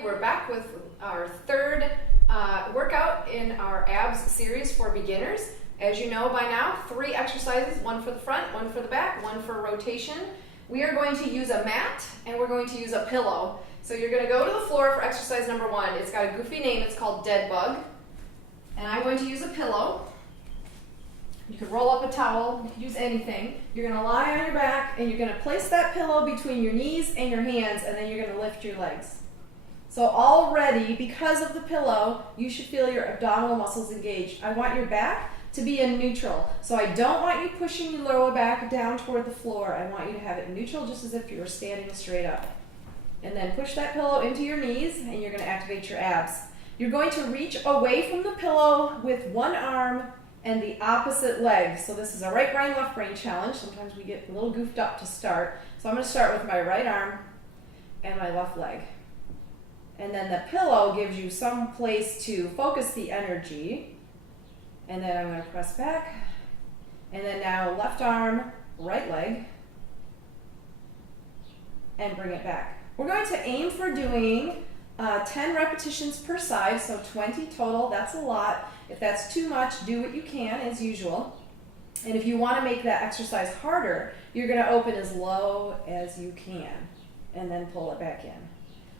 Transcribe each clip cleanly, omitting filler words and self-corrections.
everybody. We're back with our third workout in our abs series for beginners. As you know by now, 3 exercises, one for the front, one for the back, one for rotation. We are going to use a mat and we're going to use a pillow. So you're going to go to the floor for exercise number 1. It's got a goofy name, it's called dead bug. And I'm going to use a pillow. You could roll up a towel, you could use anything. You're going to lie on your back and you're going to place that pillow between your knees and your hands, and then you're going to lift your legs. So already, because of the pillow, you should feel your abdominal muscles engaged. I want your back to be in neutral. So I don't want you pushing your lower back down toward the floor. I want you to have it neutral, just as if you were standing straight up. And then push that pillow into your knees and you're going to activate your abs. You're going to reach away from the pillow with one arm and the opposite leg. So this is a right brain, left brain challenge. Sometimes we get a little goofed up to start. So I'm going to start with my right arm and my left leg. And then the pillow gives you some place to focus the energy. And then I'm going to press back. And then now left arm, right leg. And bring it back. We're going to aim for doing 10 repetitions per side, so 20 total. That's a lot. If that's too much, do what you can as usual. And if you want to make that exercise harder, you're going to open as low as you can and then pull it back in.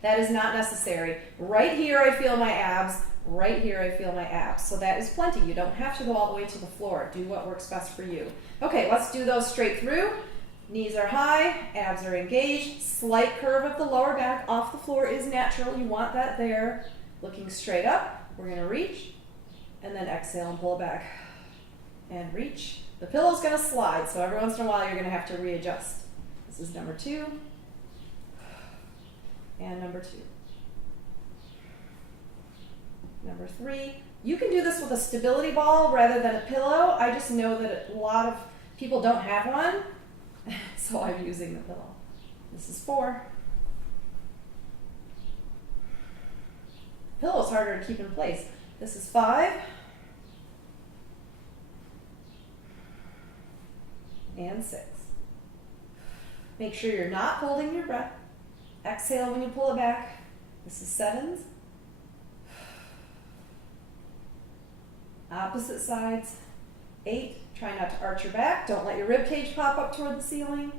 That is not necessary. Right here I feel my abs. Right here I feel my abs. So that is plenty. You don't have to go all the way to the floor. Do what works best for you. Okay, let's do those straight through. Knees are high, abs are engaged. Slight curve of the lower back off the floor is natural. You want that there. Looking straight up. We're going to reach and then exhale and pull it back. And reach. The pillow's going to slide, so every once in a while you're going to have to readjust. This is number 2. And number 2. Number 3. You can do this with a stability ball rather than a pillow. I just know that a lot of people don't have one, so I'm using the pillow. This is 4. Pillow's harder to keep in place. This is 5. And 6. Make sure you're not holding your breath. Exhale when you pull it back. This is 7. Opposite sides. 8. Try not to arch your back. Don't let your rib cage pop up toward the ceiling.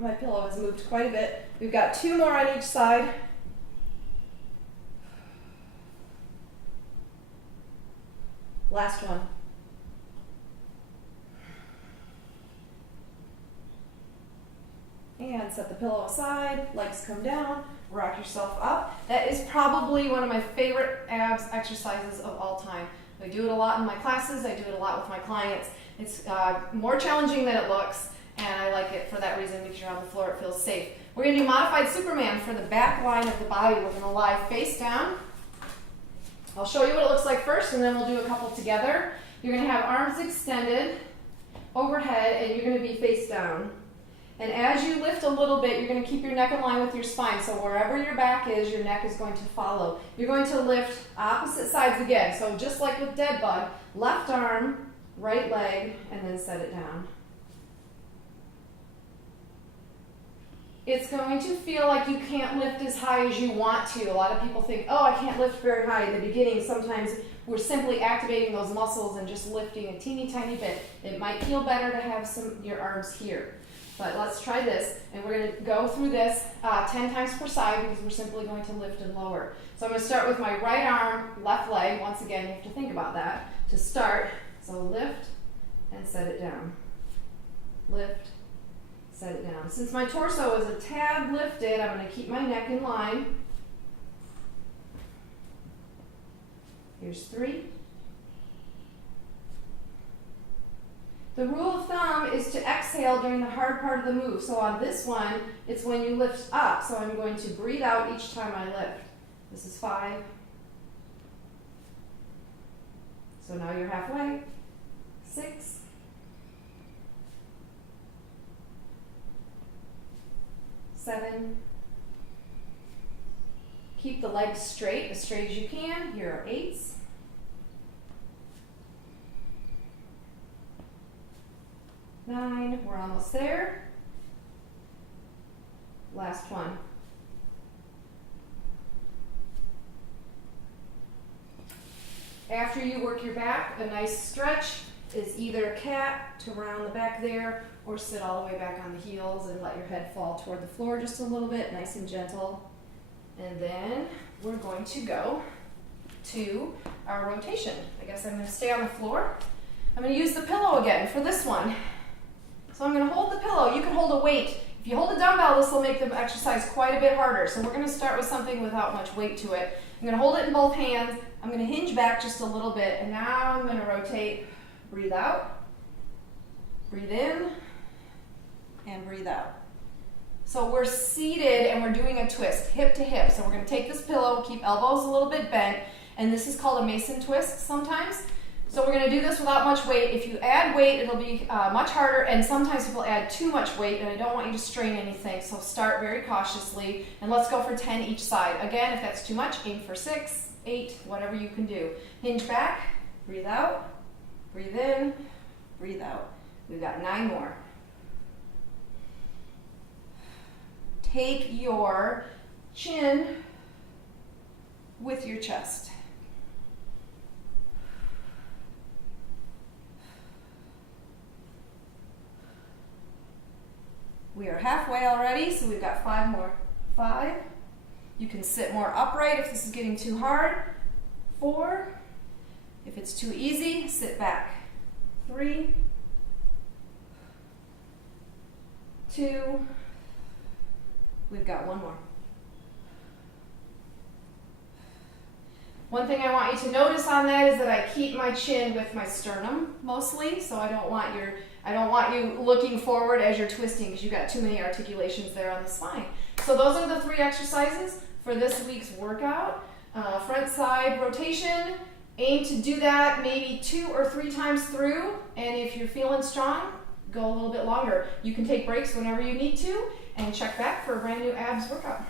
My pillow has moved quite a bit. We've got 2 more on each side. Last one. And set the pillow aside, legs come down, rock yourself up. That is probably one of my favorite abs exercises of all time. I do it a lot in my classes, I do it a lot with my clients. It's more challenging than it looks, and I like it for that reason, because you're on the floor, it feels safe. We're going to do modified Superman for the back line of the body. We're going to lie face down. I'll show you what it looks like first, and then we'll do a couple together. You're going to have arms extended overhead, and you're going to be face down. And as you lift a little bit, you're going to keep your neck in line with your spine. So wherever your back is, your neck is going to follow. You're going to lift opposite sides again. So just like with dead bug, left arm, right leg, and then set it down. It's going to feel like you can't lift as high as you want to. A lot of people think, oh, I can't lift very high in the beginning. Sometimes we're simply activating those muscles and just lifting a teeny tiny bit. It might feel better to have your arms here. But let's try this, and we're going to go through this 10 times per side, because we're simply going to lift and lower. So I'm going to start with my right arm, left leg. Once again, you have to think about that to start. So lift and set it down. Lift, set it down. Since my torso is a tad lifted, I'm going to keep my neck in line. Here's 3. The rule of thumb is to exhale during the hard part of the move. So on this one, it's when you lift up. So I'm going to breathe out each time I lift. This is 5. So now you're halfway. 6. 7. Keep the legs straight as you can. Here are 8s. 9, we're almost there. Last one. After you work your back, a nice stretch is either cat to round the back there, or sit all the way back on the heels and let your head fall toward the floor just a little bit, nice and gentle. And then we're going to go to our rotation. I guess I'm going to stay on the floor. I'm going to use the pillow again for this one. So I'm going to hold the pillow. You can hold a weight. If you hold a dumbbell, this will make the exercise quite a bit harder. So we're going to start with something without much weight to it. I'm going to hold it in both hands. I'm going to hinge back just a little bit, and now I'm going to rotate. Breathe out, breathe in, and breathe out. So we're seated and we're doing a twist, hip to hip. So we're going to take this pillow, keep elbows a little bit bent, and this is called a Mason twist sometimes. So we're going to do this without much weight. If you add weight, it'll be much harder, and sometimes people add too much weight, and I don't want you to strain anything. So start very cautiously, and let's go for 10 each side. Again, if that's too much, aim for 6, 8, whatever you can do. Hinge back, breathe out, breathe in, breathe out. We've got 9 more. Take your chin with your chest. We are halfway already, so we've got 5 more. 5. You can sit more upright if this is getting too hard. 4. If it's too easy, sit back. 3. 2. We've got 1 more. One thing I want you to notice on that is that I keep my chin with my sternum mostly, so I don't want you looking forward as you're twisting, because you've got too many articulations there on the spine. So those are the 3 exercises for this week's workout. Front side rotation. Aim to do that maybe 2 or 3 times through, and if you're feeling strong, go a little bit longer. You can take breaks whenever you need to, and check back for a brand new abs workout.